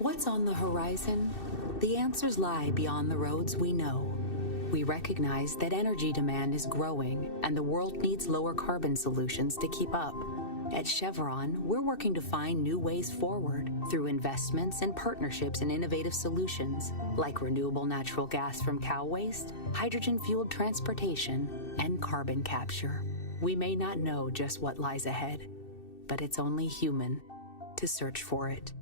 What's on the horizon? The answers lie beyond the roads we know. We recognize that energy demand is growing and the world needs lower carbon solutions to keep up. At Chevron, we're working to find new ways forward through investments and partnerships in innovative solutions like renewable natural gas from cow waste, hydrogen-fueled transportation, and carbon capture. We may not know just what lies ahead, but it's only human to search for it.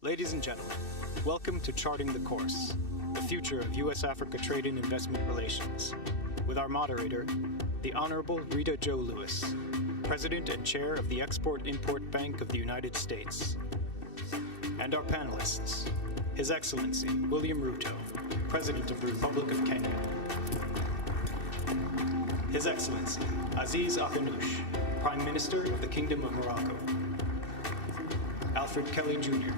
Ladies and gentlemen, welcome to Charting the Course, the future of U.S.-Africa trade and investment relations, with our moderator, the Honorable Rita Jo Lewis, President and Chair of the Export-Import Bank of the United States, and our panelists, His Excellency William Ruto, President of the Republic of Kenya, His Excellency Aziz Akhannouche, Prime Minister of the Kingdom of Morocco, Alfred Kelly Jr.,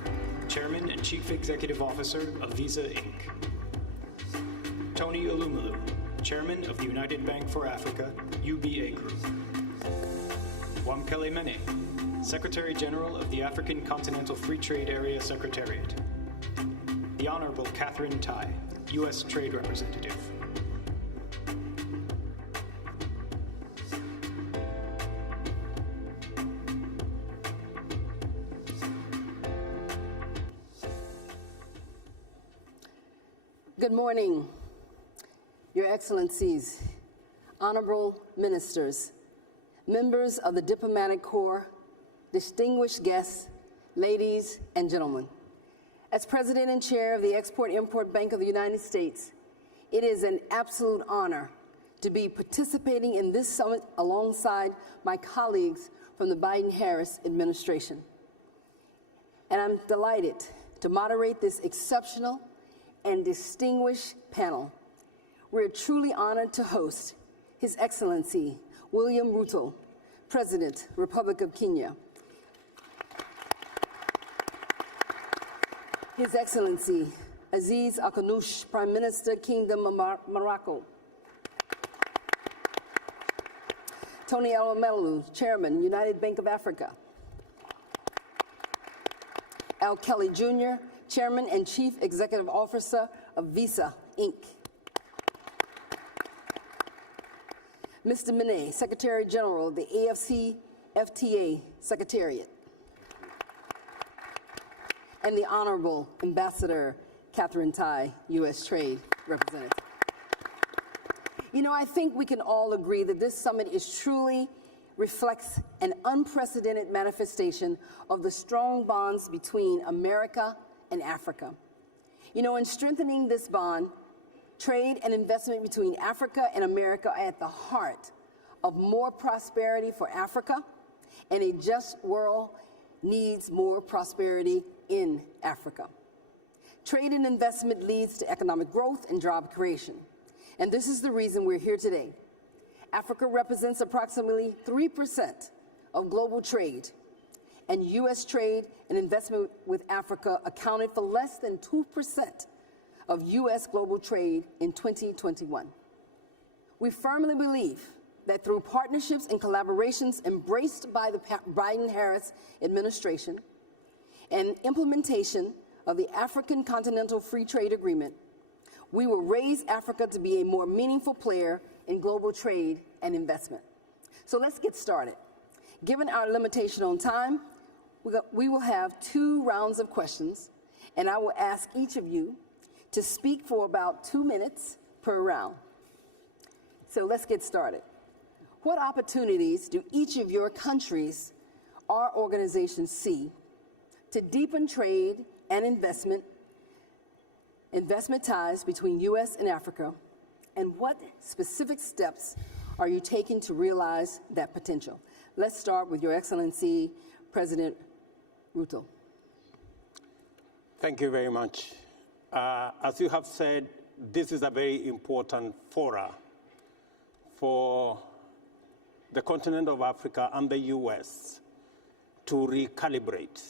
Chairman and Chief Executive Officer of Visa Inc., Tony Elumelu, Chairman of the United Bank for Africa, UBA Group, Wamkele Mene, Secretary General of the African Continental Free Trade Area Secretariat, the Honorable Catherine Tai, U.S. Trade Representative. Good morning, Your Excellencies, Honorable Ministers, members of the Diplomatic Corps, distinguished guests, ladies and gentlemen. As President and Chair of the Export-Import Bank of the United States, it is an absolute honor to be participating in this summit alongside my colleagues from the Biden-Harris administration. And I'm delighted to moderate this exceptional and distinguished panel. We're truly honored to host His Excellency William Ruto, President, Republic of Kenya, His Excellency Aziz Akhannouche, Prime Minister, Kingdom of Morocco, Tony Elumelu, Chairman, United Bank of Africa, Al Kelly Jr., Chairman and Chief Executive Officer of Visa Inc., Mr. Mene, Secretary General of the AFC-FTA Secretariat, and the Honorable Ambassador Catherine Tai, U.S. Trade Representative. You know, I think we can all agree that this summit truly reflects an unprecedented manifestation of the strong bonds between America and Africa. You know, in strengthening this bond, trade and investment between Africa and America are at the heart of more prosperity for Africa, and a just world needs more prosperity in Africa. Trade and investment leads to economic growth and job creation, and this is the reason we're here today. Africa represents approximately 3% of global trade, and U.S. trade and investment with Africa accounted for less than 2% of U.S. global trade in 2021. We firmly believe that through partnerships and collaborations embraced by the Biden-Harris administration and implementation of the African Continental Free Trade Agreement, we will raise Africa to be a more meaningful player in global trade and investment. So let's get started. Given our limitation on time, we will have 2 rounds of questions, and I will ask each of you to speak for about 2 minutes per round. So let's get started. What opportunities do each of your countries or organizations see to deepen trade and investment ties between U.S. and Africa, and what specific steps are you taking to realize that potential? Let's start with Your Excellency, President Ruto. Thank you very much. As you have said, this is a very important fora for the continent of Africa and the U.S. to recalibrate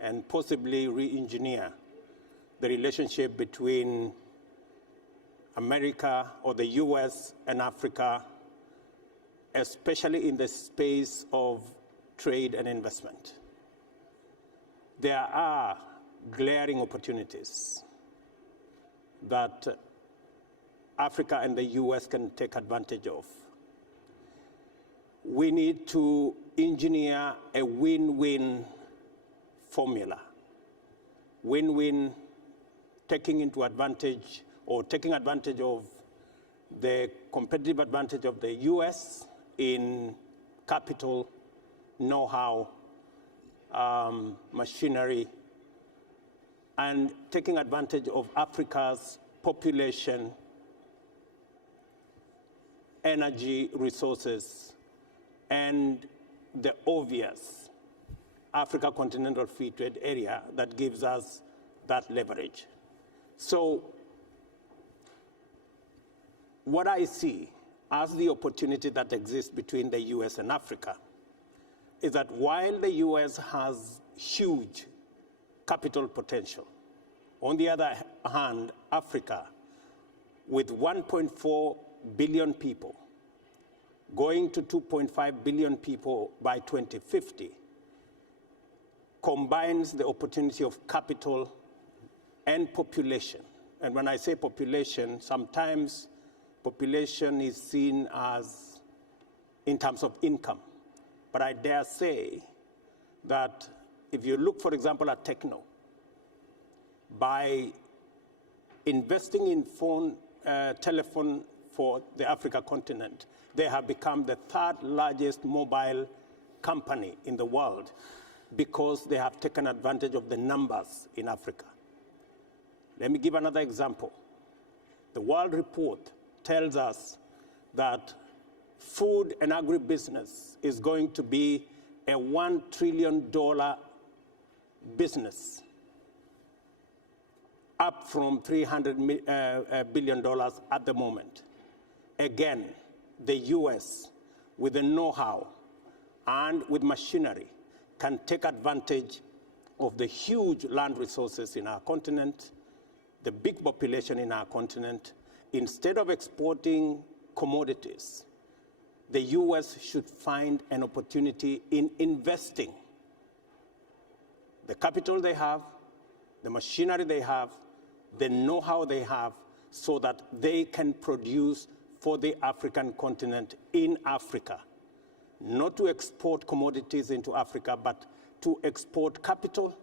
and possibly re-engineer the relationship between America or the U.S. and Africa, especially in the space of trade and investment. There are glaring opportunities that Africa and the US can take advantage of. We need to engineer a win-win formula. Win-win, taking advantage of the competitive advantage of the US in capital, know-how, machinery, and taking advantage of Africa's population, energy resources, and the obvious Africa Continental Free Trade Area that gives us that leverage. So what I see as the opportunity that exists between the US and Africa is that while the US has huge capital potential, on the other hand, Africa, with 1.4 billion people, going to 2.5 billion people by 2050, combines the opportunity of capital and population. And when I say population, sometimes population is seen as in terms of income. But I dare say that if you look, for example, at Techno, by investing in telephone for the Africa continent, they have become the third largest mobile company in the world because they have taken advantage of the numbers in Africa. Let me give another example. The World Report tells us that food and agribusiness is going to be a $1 trillion business, up from $300 billion at the moment. Again, the US, with the know-how and with machinery, can take advantage of the huge land resources in our continent, the big population in our continent. Instead of exporting commodities, the US should find an opportunity in investing the capital they have, the machinery they have, the know-how they have, so that they can produce for the African continent in Africa. Not to export commodities into Africa, but to export capital,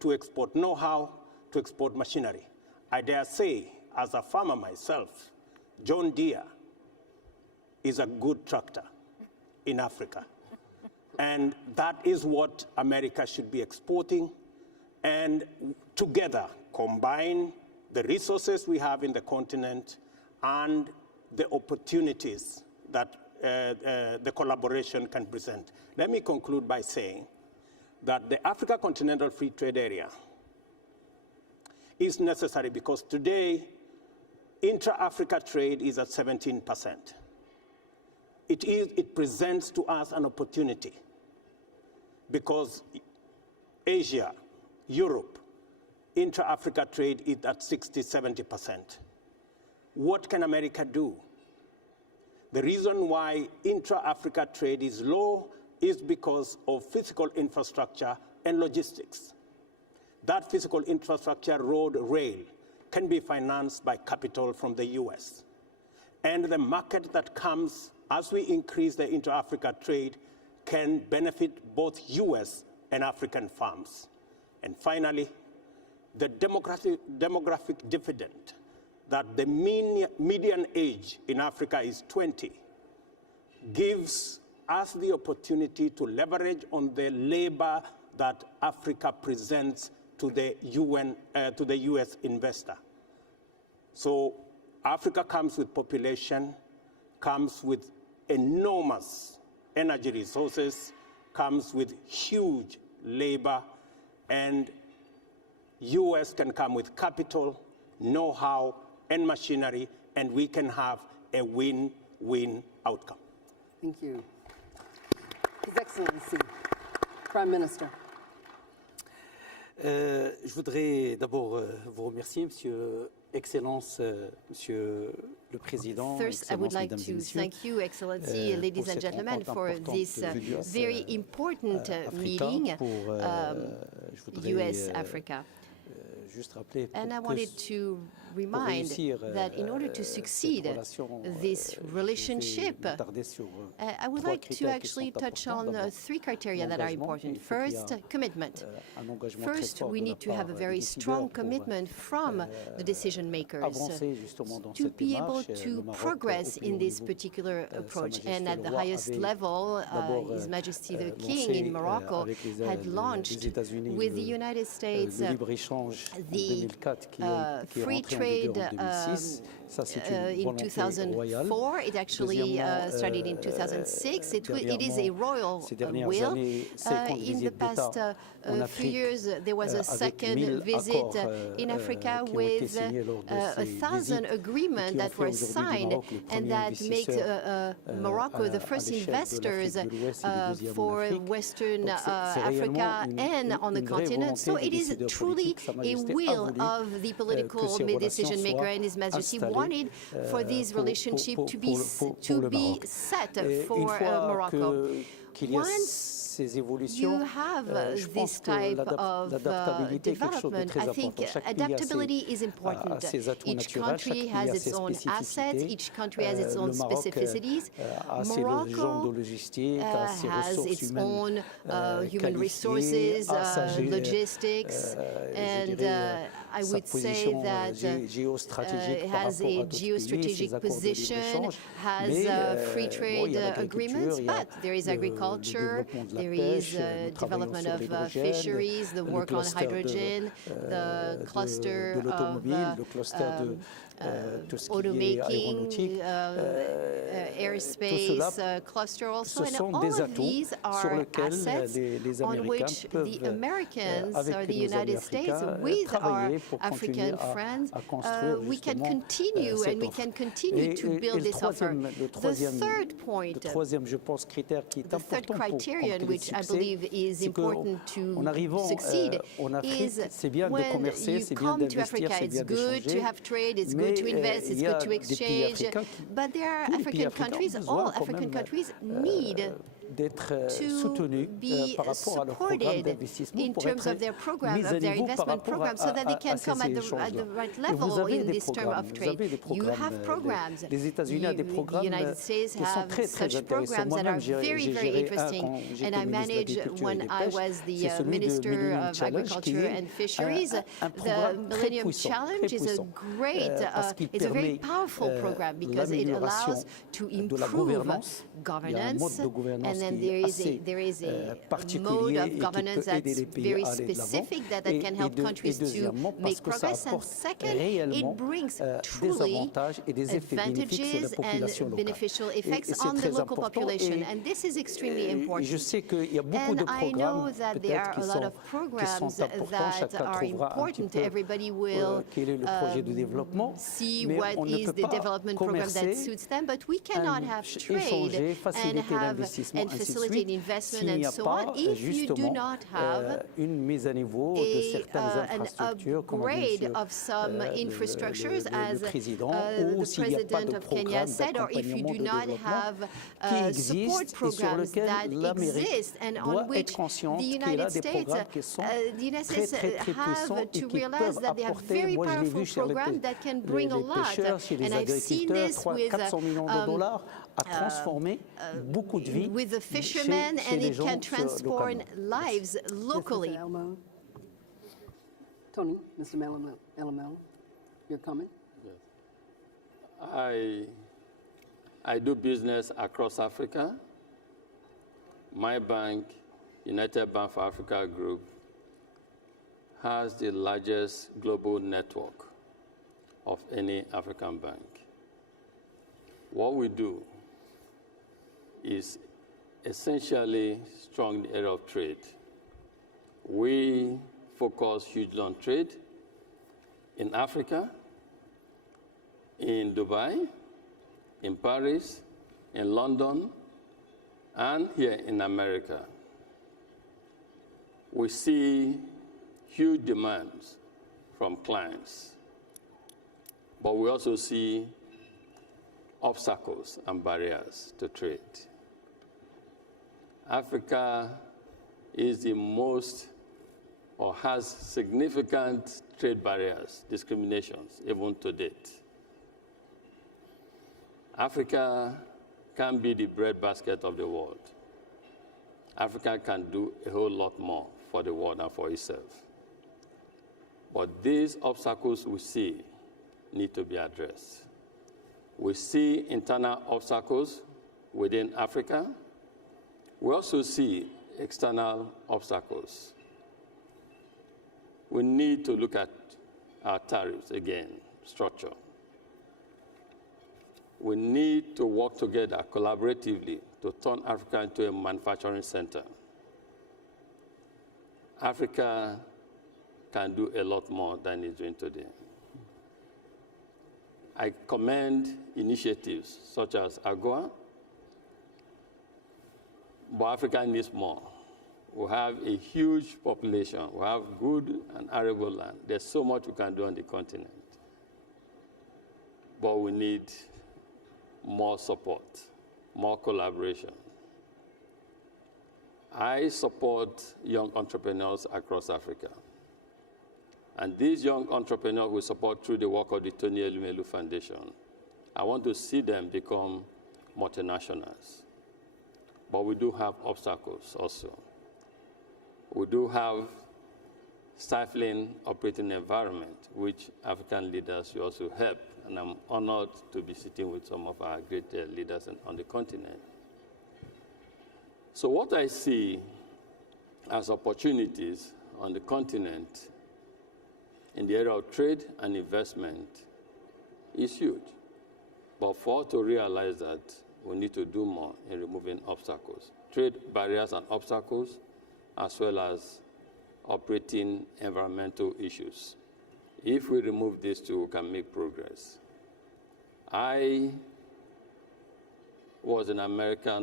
to export know-how, to export machinery. I dare say, as a farmer myself, John Deere is a good tractor in Africa. And that is what America should be exporting. And together, combine the resources we have in the continent and the opportunities that the collaboration can present. Let me conclude by saying that the Africa Continental Free Trade Area is necessary because today, intra-Africa trade is at 17%. It presents to us an opportunity because Asia, Europe, intra-Africa trade is at 60–70%. What can America do? The reason why intra-Africa trade is low is because of physical infrastructure and logistics. That physical infrastructure, road, rail, can be financed by capital from the US. And the market that comes as we increase the intra-Africa trade can benefit both US and African farms. And finally, the demographic dividend, that the median age in Africa is 20, gives us the opportunity to leverage on the labor that Africa presents to the US investor. So Africa comes with population, comes with enormous energy resources, comes with huge labor, and US can come with capital, know-how, and machinery, and we can have a win-win outcome. Thank you. His Excellency, Prime Minister. Je voudrais d'abord vous remercier, Monsieur Excellence, Monsieur le Président, First, I would Excellences, like Mesdames et to Messieurs, thank you, Excellency, ladies pour and cette gentlemen, rencontre for importante this very important Africa, meeting, pour, je voudrais, US-Africa. juste rappeler And I que wanted to remind réussir, that in order to cette succeed relation, this je vais relationship, m'attarder sur, I would trois like to critères qui actually sont touch importants. on D'abord, 3 criteria that are l'engagement. important. Il faut qu'il y ait First, commitment. un engagement très First, fort we de la need to have a part very des strong décideurs pour, commitment from the decision makers avancer justement dans to cette be able démarche. Le to Maroc, progress au plus in haut this niveau, particular Sa approach. Majesté And at le the Roi highest avait level, d'abord, His Majesty the lancé, King in Morocco avec les had launched États-Unis with the United States le libre-échange en the 2004 qui est free rentré en trade vigueur en 2006. Ça, c'est une in volonté royale. 2004. It actually Deuxièmement, started in 2006. It is a royal ces dernières will. années, 50 In the visites past d'État en few Afrique, years, there was a avec second 1000 visit accords, in Africa qui ont été with signés lors de 1,000 ces agreements visites, that qui ont were fait aujourd'hui du signed, Maroc le and premier that makes investisseur, Morocco the à first l'échelle de investors l'Afrique de l'Ouest et le deuxième en for Afrique. Western Donc, c'est Africa réellement and on the une vraie continent. So volonté it des is décideurs truly politiques. Sa a Majesté a will voulu, of the political que ces decision relations maker, soient and His Majesty installées, wanted for these relationships to be le Maroc. set Et for une fois Morocco. qu'il y a Once ces évolutions, you have je this pense que type of l'adaptabilité est quelque chose de development, très I think important. Chaque pays adaptability is a important. ses atouts Each naturels, country chaque pays has a its ses own assets, spécificités. each country has its own Le Maroc specificities. a ses Morocco légendes logistiques, a ses has ressources its humaines own human qualifiées, resources, a sa logistics, je and dirais, I sa would say position that géostratégique par has rapport à a d'autres pays, geostrategic ses accords de position, libre-échange. has Mais free bon, trade il y a l'agriculture, agreements, il y a but there is le agriculture, développement de la there pêche, is nous travaillons development sur of l'hydrogène, fisheries, the le work on cluster hydrogen, the cluster de l'automobile, le of cluster de tout ce qui est automaking, aéronautique. airspace cluster also, Ce and sont all des of atouts these sur are lesquels assets les on Américains which the peuvent, Americans avec or the nos amis United States, africains, with our travailler pour continuer African friends, à construire we can justement continue cette and we offre. can continue to build this offer. Le troisième, je pense, critère qui est The third important pour criterion, compléter which le I succès, believe is c'est important qu'en to arrivant succeed, en Afrique, is c'est bien de when commercer, you c'est bien come to d'investir, Africa, c'est it's bien good to d'échanger. have trade, it's Mais good to invest, il it's y a good to des pays exchange. africains But there are tous les pays African africains countries, ont besoin all quand African même, countries need d'être to soutenus be par rapport à leur programme supported d'investissement in pour terms être of their program, mis à of their niveau par investment rapport program, so that they can ces come at the échanges-là. right Et vous level avez in des this term programmes, of vous trade. avez des You programmes. have programs. Les États-Unis ont des The programmes United States qui sont have très such intéressants. programs that are Moi-même, very, j'ai very géré un interesting. quand And j'étais I ministre de managed l'Agriculture et when des I Pêches. was C'est the celui de Minister Millennium of Challenge qui Agriculture est and Fisheries. un The programme très Millennium puissant, Challenge is a great, parce qu'il it's a very permet powerful program because it l'amélioration allows to de la improve gouvernance. Il y a un mode de gouvernance and then qui est assez there is a mode particulier of et qui governance peut aider that's les pays very à aller de l'avant. specific that can help countries to deuxièmement, parce make que ça progress. And apporte second, it réellement brings des truly avantages et des effets bénéfiques sur la advantages population and locale. beneficial Et effects c'est on the très local important. population. Et And this is extremely je important. sais qu'il y a beaucoup de And I know programmes that there peut-être are a lot of qui programs sont importants. that Chacun are trouvera un petit important. peu Everybody will quel est le projet de développement. see Mais what on ne is peut the pas development program that commercer, suits them, but we cannot have échanger, trade and faciliter have l'investissement, and ainsi de facilitate suite, investment s'il n'y and a so pas on if you do justement not have une mise à niveau de certaines an infrastructures, comme a dit upgrade monsieur, of some infrastructures, le as président, the ou s'il n'y a pas president de of Kenya programme said, or if you d'accompagnement do de not développement have qui support existent et sur programs lequel that l'Amérique exist and on doit which être consciente the qu'il a United des States, programmes qui sont the United très, States très, très puissants have et to qui realize peuvent that they have apporter, very moi je l'ai powerful vu chez programs that can bring a les lot. pêcheurs, chez les And I've seen agriculteurs, this with 400 millions de dollars à transformer beaucoup de vies with the fishermen, chez and les it gens can transform localement. lives locally. Mr. Elmo. Tony, Mr. Elamel, your comment? I do business across Africa. My bank, United Bank for Africa Group, has the largest global network of any African bank. What we do is essentially strong in the area of trade. We focus hugely on trade in Africa, in Dubai, in Paris, in London, and here in America. We see huge demands from clients. but we also see obstacles and barriers to trade. Africa is the most, or has significant trade barriers, discriminations, even to date. Africa can be the breadbasket of the world. Africa can do a whole lot more for the world and for itself. But these obstacles we see need to be addressed. We see internal obstacles within Africa. We also see external obstacles. We need to look at our tariffs again, structure. We need to work together collaboratively to turn Africa into a manufacturing center. Africa can do a lot more than it's doing today. I commend initiatives such as AGOA, but Africa needs more. We have a huge population. We have good and arable land. There's so much we can do on the continent. But we need more support, more collaboration. I support young entrepreneurs across Africa. And these young entrepreneurs we support through the work of the Tony Elumelu Foundation. I want to see them become multinationals. But we do have obstacles also. We do have stifling operating environment, which African leaders will also help. And I'm honored to be sitting with some of our great leaders on the continent. So what I see as opportunities on the continent in the area of trade and investment is huge. But for us to realize that, we need to do more in removing obstacles, trade barriers and obstacles, as well as operating environmental issues. If we remove these two, we can make progress. I was in America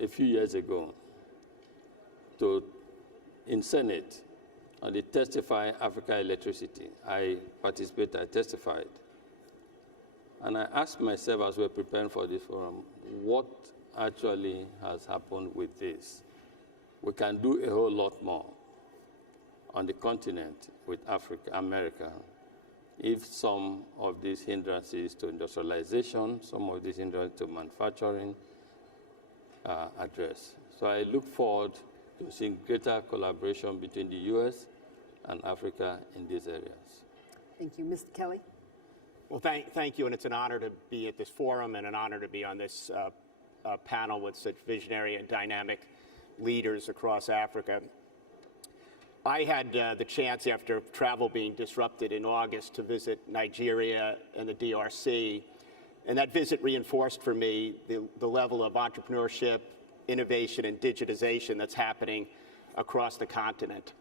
a few years ago in Senate on the Testify Africa Electricity. I testified. And I asked myself as we were preparing for this forum, what actually has happened with this? We can do a whole lot more on the continent with America, if some of these hindrances to industrialization, some of these hindrances to manufacturing are addressed. So I look forward to seeing greater collaboration between the U.S. and Africa in these areas. Thank you. Mr. Kelly? Well, thank you, and it's an honor to be at this forum and an honor to be on this panel with such visionary and dynamic leaders across Africa. I had the chance, after travel being disrupted in August, to visit Nigeria and the DRC, and that visit reinforced for me the level of entrepreneurship, innovation, and digitization that's happening across the continent.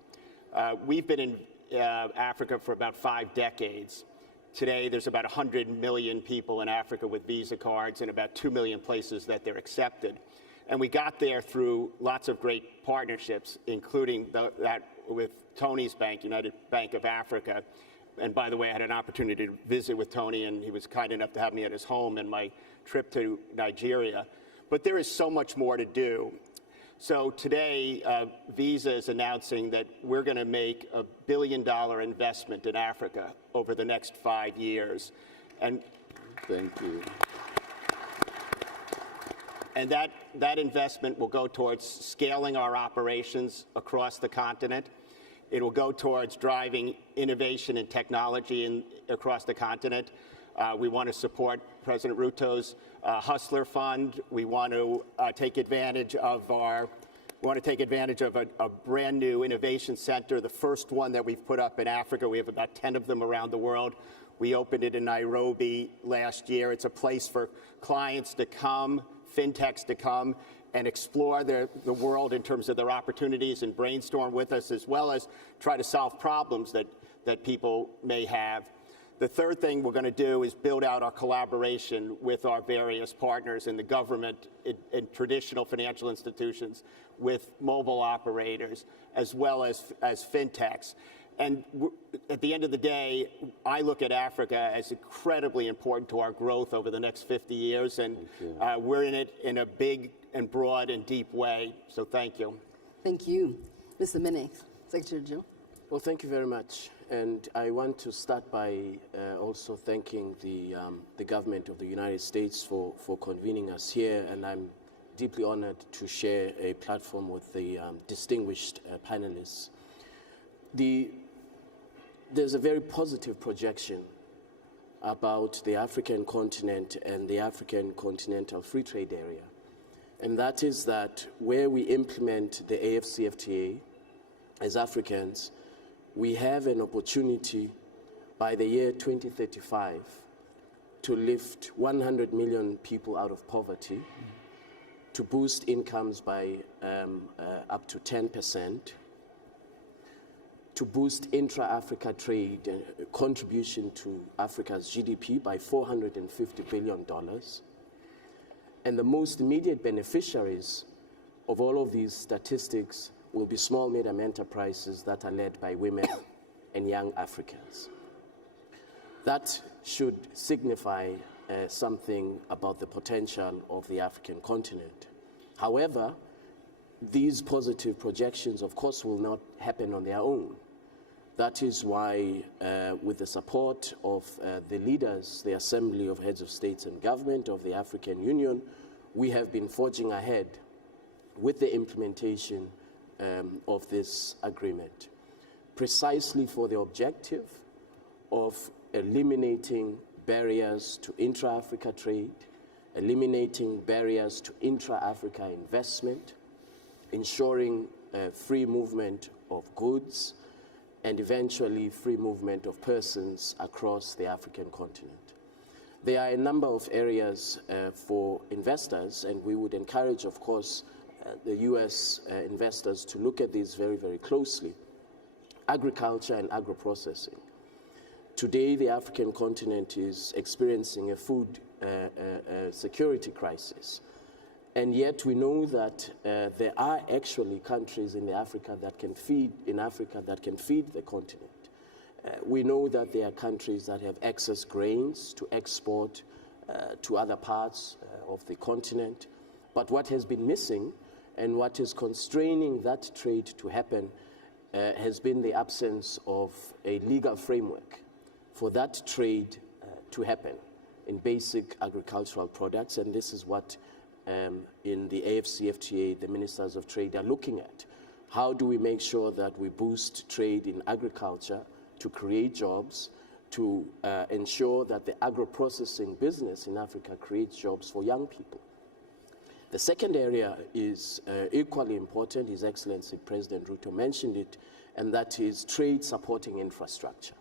We've been in Africa for about 5 decades. Today, there's about 100 million people in Africa with Visa cards and about 2 million places that they're accepted. And we got there through lots of great partnerships, including that with Tony's bank, United Bank of Africa. And by the way, I had an opportunity to visit with Tony, and he was kind enough to have me at his home in my trip to Nigeria. But there is so much more to do. So today, Visa is announcing that we're going to make $1 billion investment in Africa over the next 5 years. And thank you. And that investment will go towards scaling our operations across the continent. It will go towards driving innovation and technology across the continent. We want to support President RUTTO's Hustler Fund. We want to take advantage of a brand new innovation center, the first one that we've put up in Africa. We have about 10 of them around the world. We opened it in Nairobi last year. It's a place for clients to come, fintechs to come and explore the world in terms of their opportunities and brainstorm with us, as well as try to solve problems that people may have. The third thing we're going to do is build out our collaboration with our various partners in the government, in traditional financial institutions, with mobile operators, as well as fintechs. And at the end of the day, I look at Africa as incredibly important to our growth over the next 50 years, and we're in it in a big and broad and deep way. So thank you. Thank you. Mr. Minix, Secretary General. Well, thank you very much. And I want to start by also thanking the government of the United States for convening us here. And I'm deeply honored to share a platform with the distinguished panelists. There's a very positive projection about the African continent and the African Continental Free Trade Area. And that is that where we implement the AFCFTA as Africans, we have an opportunity by the year 2035 to lift 100 million people out of poverty, to boost incomes by up to 10%, to boost intra-Africa trade and contribution to Africa's GDP by $450 billion. And the most immediate beneficiaries of all of these statistics will be small, medium enterprises that are led by women and young Africans. That should signify something about the potential of the African continent. However, these positive projections, of course, will not happen on their own. That is why, with the support of the leaders, the Assembly of Heads of States and Government of the African Union, we have been forging ahead with the implementation of this agreement, precisely for the objective of eliminating barriers to intra-Africa trade, eliminating barriers to intra-Africa investment, ensuring free movement of goods, and eventually free movement of persons across the African continent. There are a number of areas for investors, and we would encourage, of course, the U.S. Investors to look at these very, very closely. Agriculture and agro-processing. Today, the African continent is experiencing a food security crisis. And yet we know that there are actually countries in Africa that can feed the continent. We know that there are countries that have excess grains to export to other parts of the continent. But what has been missing and what is constraining that trade to happen has been the absence of a legal framework for that trade to happen in basic agricultural products. And this is what in the AFCFTA, the Ministers of Trade are looking at. How do we make sure that we boost trade in agriculture to create jobs, to ensure that the agro-processing business in Africa creates jobs for young people? The second area is equally important. His Excellency President RUTTO mentioned it, and that is trade supporting infrastructure.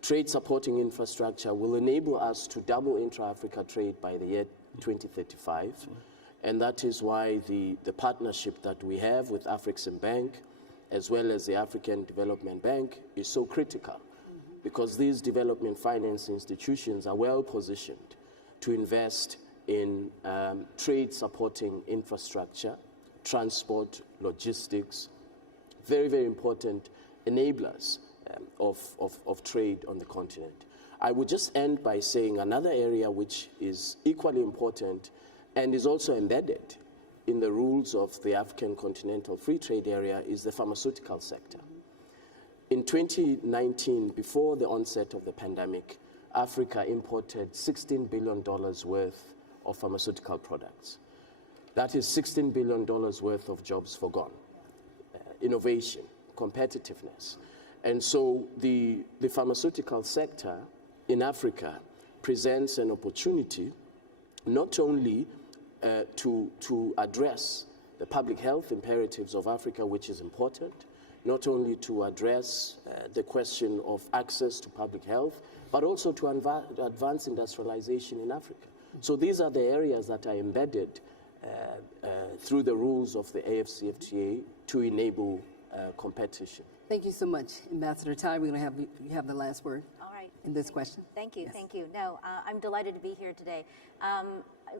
Trade supporting infrastructure will enable us to double intra-Africa trade by the year 2035, and that is why the partnership that we have with Afreximbank as well as the African Development Bank is so critical, because these development finance institutions are well positioned to invest in trade supporting infrastructure, transport, logistics, very, very important enablers of trade on the continent. I would just end by saying another area which is equally important and is also embedded in the rules of the African Continental Free Trade Area is the pharmaceutical sector. In 2019, before the onset of the pandemic, Africa imported $16 billion worth of pharmaceutical products. That is $16 billion worth of jobs forgone, innovation, competitiveness. And so the pharmaceutical sector in Africa presents an opportunity not only to address the public health imperatives of Africa, which is important, not only to address the question of access to public health, but also to advance industrialization in Africa. So these are the areas that are embedded through the rules of the AFCFTA to enable competition. Thank you so much, Ambassador Tai. We're going to have you have the last word. All right. In this question. Thank you. Yes. Thank you. No, I'm delighted to be here today.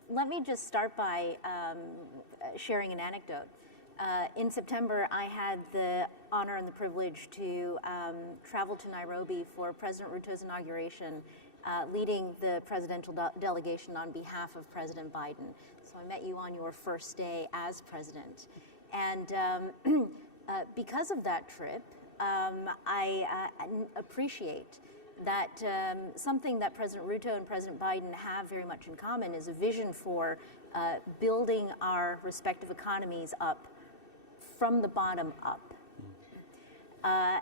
Let me just start by sharing an anecdote. In September, I had the honor and the privilege to travel to Nairobi for President Ruto's inauguration, leading the presidential delegation on behalf of President Biden. So I met you on your first day as president. And because of that trip, I appreciate that something that President Ruto and President Biden have very much in common is a vision for building our respective economies up from the bottom up. I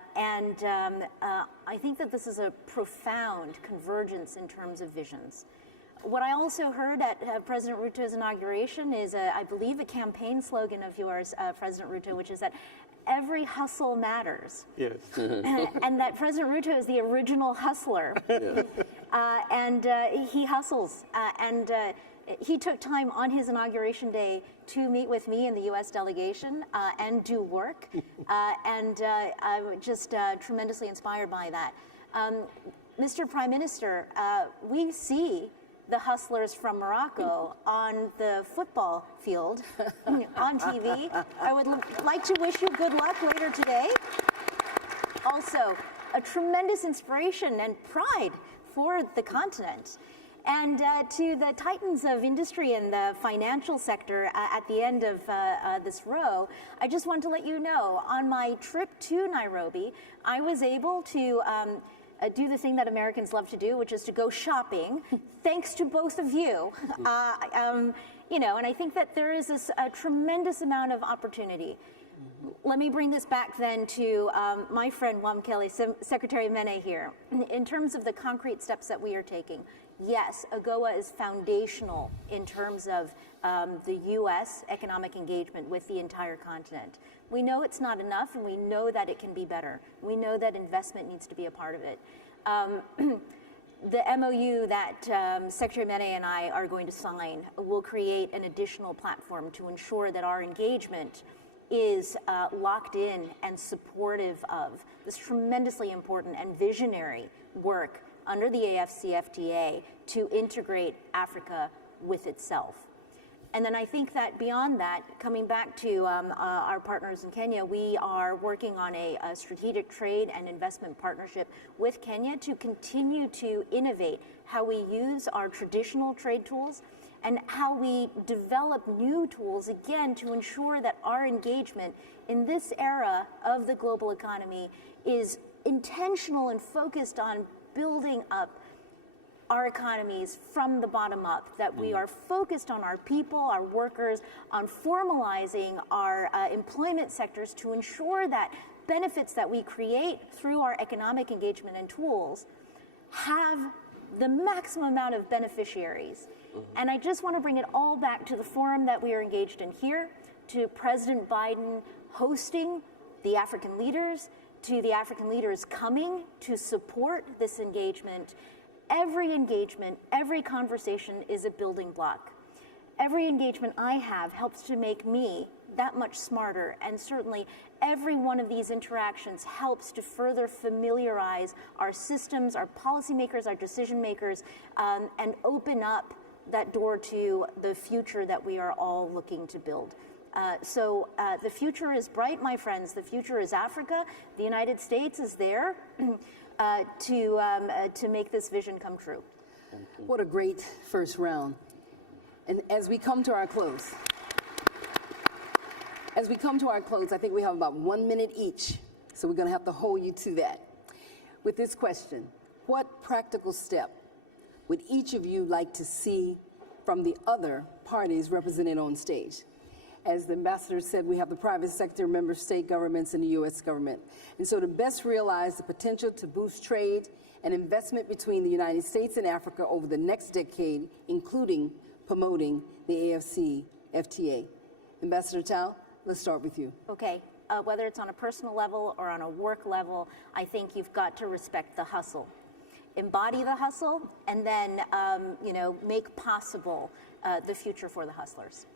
think that this is a profound convergence in terms of visions. What I also heard at President Ruto's inauguration is, I believe, a campaign slogan of yours, President Ruto, which is that every hustle matters. Yes. And that President Ruto is the original hustler. He hustles. He took time on his inauguration day to meet with me in the U.S. delegation and do work. I'm just tremendously inspired by that. Mr. Prime Minister, we see the hustlers from Morocco on the football field on TV. I would like to wish you good luck later today. Also, a tremendous inspiration and pride for the continent. And to the titans of industry and the financial sector at the end of this row, I just want to let you know, on my trip to Nairobi, I was able to do the thing that Americans love to do, which is to go shopping, thanks to both of you. And I think that there is a tremendous amount of opportunity. Let me bring this back then to my friend Wamkele, Secretary Mene here. In terms of the concrete steps that we are taking, yes, AGOA is foundational in terms of the U.S. economic engagement with the entire continent. We know it's not enough, and we know that it can be better. We know that investment needs to be a part of it. The MOU that Secretary Mene and I are going to sign will create an additional platform to ensure that our engagement is locked in and supportive of this tremendously important and visionary work under the AFCFTA to integrate Africa with itself. And then I think that beyond that, coming back to our partners in Kenya, we are working on a strategic trade and investment partnership with Kenya to continue to innovate how we use our traditional trade tools and how we develop new tools, again, to ensure that our engagement in this era of the global economy is intentional and focused on building up our economies from the bottom up, that we are focused on our people, our workers, on formalizing our employment sectors to ensure that benefits that we create through our economic engagement and tools have the maximum amount of beneficiaries. And I just want to bring it all back to the forum that we are engaged in here, to President Biden hosting the African leaders, to the African leaders coming to support this engagement. Every engagement, every conversation is a building block. Every engagement I have helps to make me that much smarter, and certainly every one of these interactions helps to further familiarize our systems, our policymakers, our decision makers, and open up that door to the future that we are all looking to build. So the future is bright, my friends. The future is Africa. The United States is there to make this vision come true. What a great first round. And as we come to our close, I think we have about 1 minute each. So we're going to have to hold you to that. With this question, what practical step would each of you like to see from the other parties represented on stage? As the ambassador said, we have the private sector, member state governments, and the U.S. government. And so to best realize the potential to boost trade and investment between the United States and Africa over the next decade, including promoting the AFCFTA. Ambassador Tao, let's start with you. Okay. Whether it's on a personal level or on a work level, I think you've got to respect the hustle. Embody the hustle, and then make possible the future for the hustlers.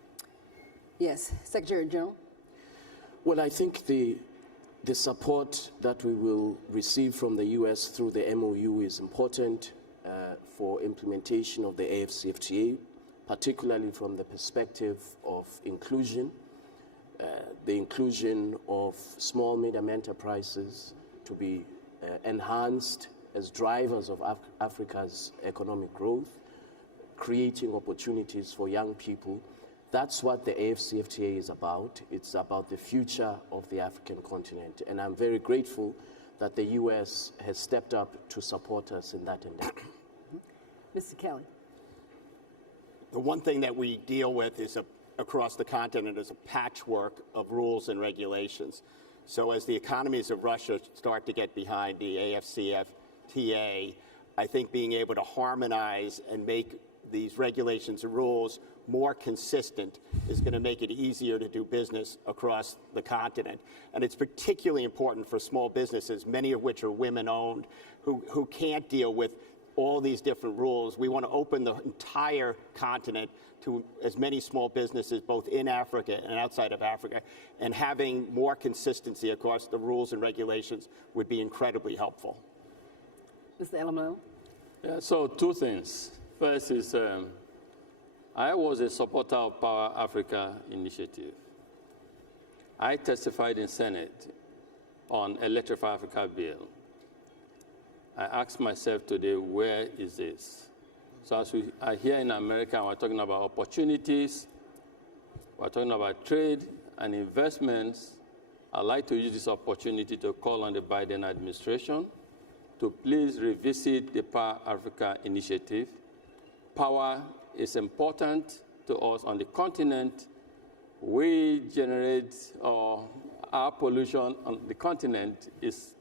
Yes, Secretary General. Well, I think the support that we will receive from the U.S. through the MOU is important for implementation of the AFCFTA, particularly from the perspective of inclusion. the inclusion of small, medium enterprises to be enhanced as drivers of Africa's economic growth, creating opportunities for young people. That's what the AFCFTA is about. It's about the future of the African continent. And I'm very grateful that the U.S. has stepped up to support us in that endeavor. Mr. Kelly. The one thing that we deal with is across the continent is a patchwork of rules and regulations. So as the economies of Russia start to get behind the AFCFTA, I think being able to harmonize and make these regulations and rules more consistent is going to make it easier to do business across the continent. And it's particularly important for small businesses, many of which are women-owned, who can't deal with all these different rules. We want to open the entire continent to as many small businesses, both in Africa and outside of Africa, and having more consistency across the rules and regulations would be incredibly helpful. Mr. Elamil. Yeah, so two things. First is I was a supporter of Power Africa initiative. I testified in Senate on Electrify Africa bill. I asked myself today, where is this? So as we are here in America, we're talking about opportunities, we're talking about trade and investments. I'd like to use this opportunity to call on the Biden administration to please revisit the Power Africa initiative. Power is important to us on the continent. We generate, or our pollution on the continent is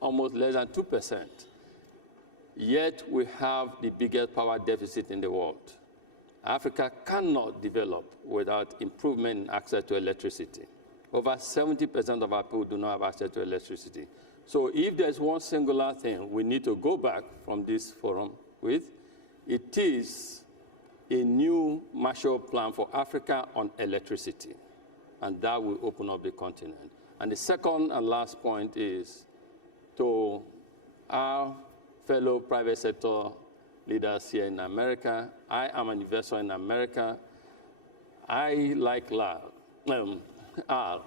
almost less than 2%. Yet we have the biggest power deficit in the world. Africa cannot develop without improvement in access to electricity. Over 70% of our people do not have access to electricity. So if there's one singular thing we need to go back from this forum with, it is a new Marshall Plan for Africa on electricity. And that will open up the continent. And the second and last point is to our fellow private sector leaders here in America. I am an investor in America. I like Al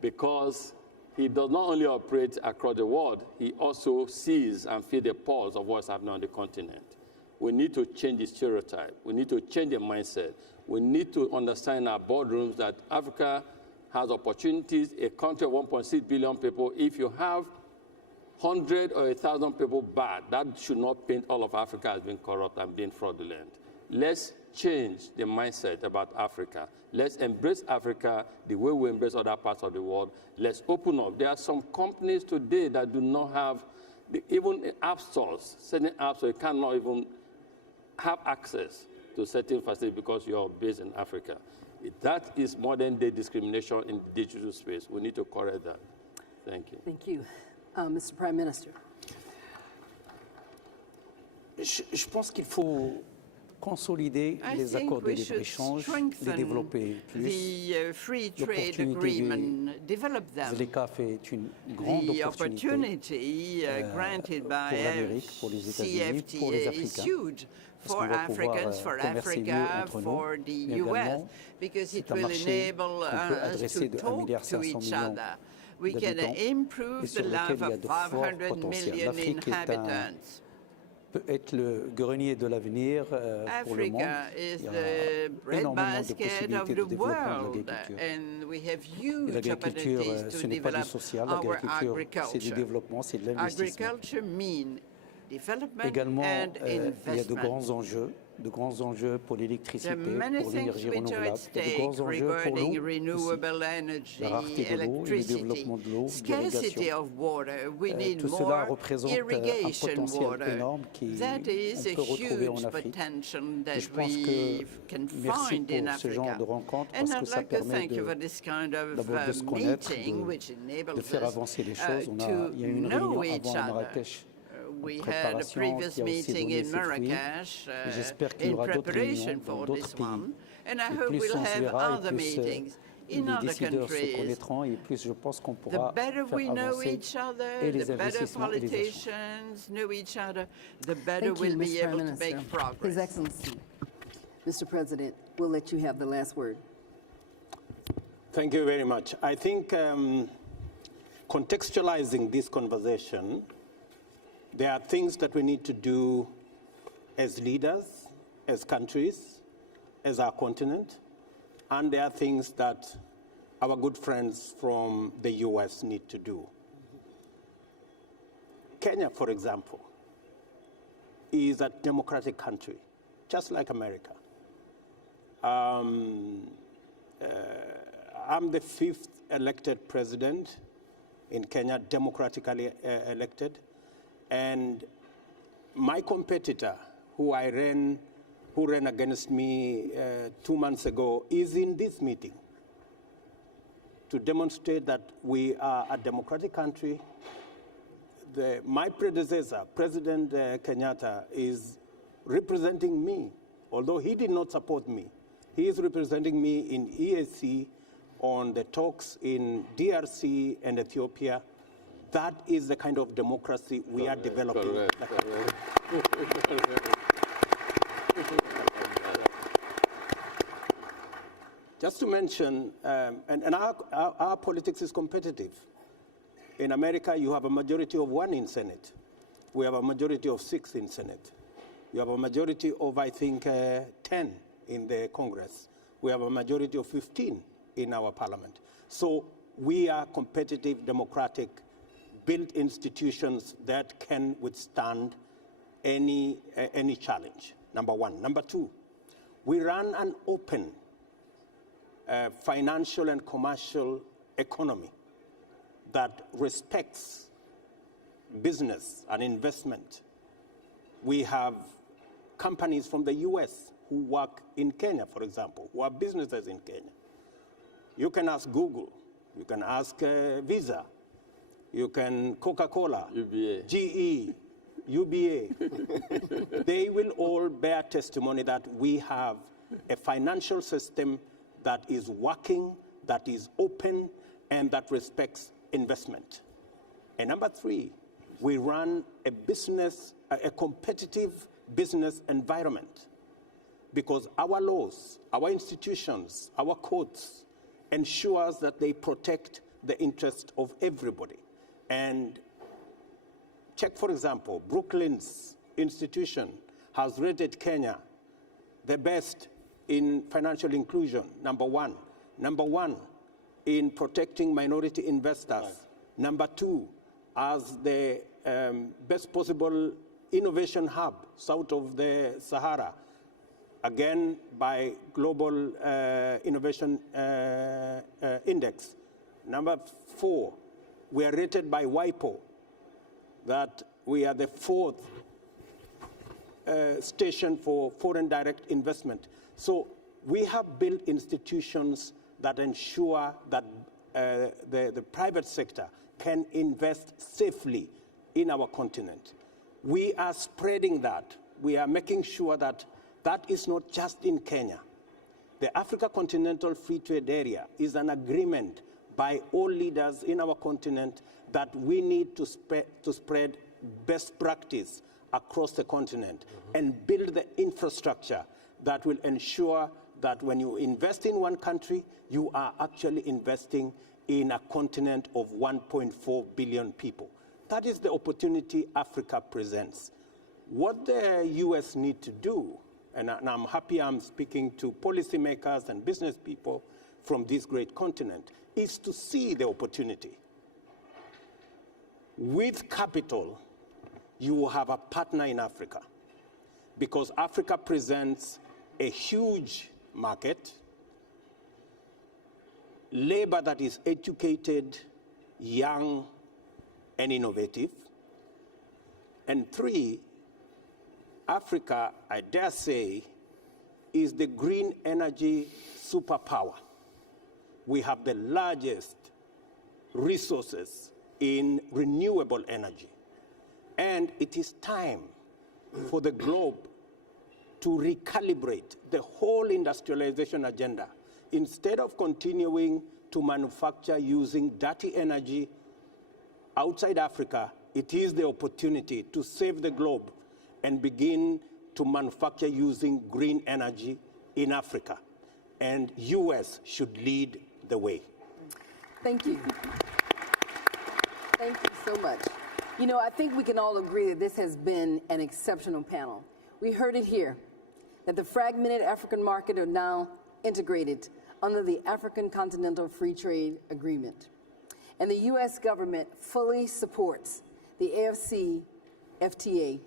because he does not only operate across the world, he also sees and feels the pulse of what's happening on the continent. We need to change the stereotype. We need to change the mindset. We need to understand in our boardrooms that Africa has opportunities. A country of 1.6 billion people, if you have 100 or 1,000 people bad, that should not paint all of Africa as being corrupt and being fraudulent. Let's change the mindset about Africa. Let's embrace Africa the way we embrace other parts of the world. Let's open up. There are some companies today that do not have, even app stores, certain apps, so you cannot even have access to certain facilities because you're based in Africa. That is modern day discrimination in the digital space. We need to correct that. Thank you. Thank you. Mr. Prime Minister. Je pense qu'il faut consolider les accords de libre-échange, les développer plus. The free trade L'opportunité agreement, develop them. ZLECAf est une grande The opportunité opportunity granted by pour l'Amérique, pour les États-Unis, pour les CFTA is Africains. huge Parce for qu'on va pouvoir Africans, for commercer mieux Africa, entre nous, for the mais US, également because it c'est un will marché enable qu'on peut us adresser to de 1,5 talk milliard to each millions other. We can d'habitants et improve the sur lequel life il y a of de forts 500 potentiels. million L'Afrique inhabitants. peut être le grenier de l'avenir pour le monde. Africa is Il y a the énormément de breadbasket possibilités of de the développement de world, l'agriculture. and we have Et huge l'agriculture, opportunities ce to n'est pas du develop social. our L'agriculture, c'est du agriculture. développement, c'est de l'investissement. Agriculture means development Également, and il y a de investment. grands enjeux pour l'électricité, There are many pour things l'énergie which are renouvelable. at Il y a de stake grands enjeux pour regarding l'eau renewable aussi. energy, La rareté de l'eau et le electricity, développement de l'eau, scarcity l'irrigation. of water. We need Tout cela more représente un irrigation potentiel water. énorme qu'on That is a peut retrouver en huge Afrique. potential Et that je pense we que can merci find in pour ce genre Africa. de rencontre And parce que I'd ça like to permet thank you for this kind of d'abord de se connaître, meeting, which de enables faire us avancer les choses. to Il y a eu une know réunion each avant à other. Marrakech. We had a préparation previous qui a aussi meeting donné in ses fruits. Marrakesh Et j'espère qu'il y in aura d'autres preparation réunions dans for d'autres this pays. one. And I Et hope plus we'll on se have verra, other et plus meetings in les other décideurs se countries. connaîtront et plus je pense qu'on The pourra better we faire know avancer each other, et les the better investissements et les échanges. politicians know each other, the better Thank you, we'll be Mr. Prime able to Minister. make progress. His Excellency, Mr. President, we'll let you have the last word. Thank you very much. I think contextualizing this conversation, there are things that we need to do as leaders, as countries, as our continent, and there are things that our good friends from the US need to do. Kenya, for example, is a democratic country, just like America. I'm the 5th elected president in Kenya, democratically elected, and my competitor, who ran against me 2 months ago, is in this meeting to demonstrate that we are a democratic country. My predecessor, President Kenyatta, is representing me, although he did not support me. He is representing me in EAC on the talks in DRC and Ethiopia. That is the kind of democracy we are developing. Just to mention, and our politics is competitive. In America, you have a majority of 1 in Senate. We have a majority of 6 in Senate. You have a majority of, I think, 10 in the Congress. We have a majority of 15 in our parliament. So we are competitive, democratic, built institutions that can withstand any challenge, number one. Number two, we run an open financial and commercial economy that respects business and investment. We have companies from the US who work in Kenya, for example, who have businesses in Kenya. You can ask Google, you can ask Visa, you can Coca-Cola, UBA. GE, UBA. They will all bear testimony that we have a financial system that is working, that is open, and that respects investment. And number three, we run a competitive business environment because our laws, our institutions, our courts ensures that they protect the interest of everybody. And check, for example, Brooklyn's institution has rated Kenya the best in financial inclusion, number one. Number one in protecting minority investors. Right. Number two, as the best possible innovation hub south of the Sahara, again by Global Innovation Index. Number four, we are rated by WIPO that we are the fourth station for foreign direct investment. So we have built institutions that ensure that the private sector can invest safely in our continent. We are spreading that. We are making sure that that is not just in Kenya. The Africa Continental Free Trade Area is an agreement by all leaders in our continent that we need to spread best practice across the continent and build the infrastructure that will ensure that when you invest in one country, you are actually investing in a continent of 1.4 billion people. That is the opportunity Africa presents. What the US need to do, and I'm happy I'm speaking to policymakers and business people from this great continent, is to see the opportunity. With capital, you will have a partner in Africa because Africa presents a huge market, labor that is educated, young, and innovative. And three, Africa, I dare say, is the green energy superpower. We have the largest resources in renewable energy. And it is time for the globe to recalibrate the whole industrialization agenda. Instead of continuing to manufacture using dirty energy outside Africa, it is the opportunity to save the globe and begin to manufacture using green energy in Africa. And US should lead the way. Thank you. Thank you so much. You know, I think we can all agree that this has been an exceptional panel. We heard it here, that the fragmented African market are now integrated under the African Continental Free Trade Agreement. And the U.S. government fully supports the AFCFTA,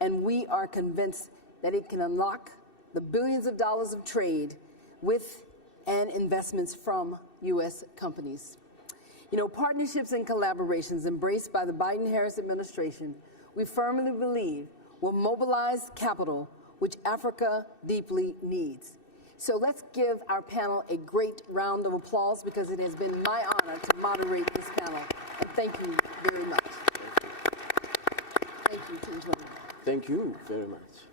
and we are convinced that it can unlock the billions of dollars of trade with and investments from U.S. companies. You know, partnerships and collaborations embraced by the Biden-Harris administration, we firmly believe will mobilize capital which Africa deeply needs. So let's give our panel a great round of applause, because it has been my honor to moderate this panel. And thank you very much. Thank you to each one of you. Thank you very much.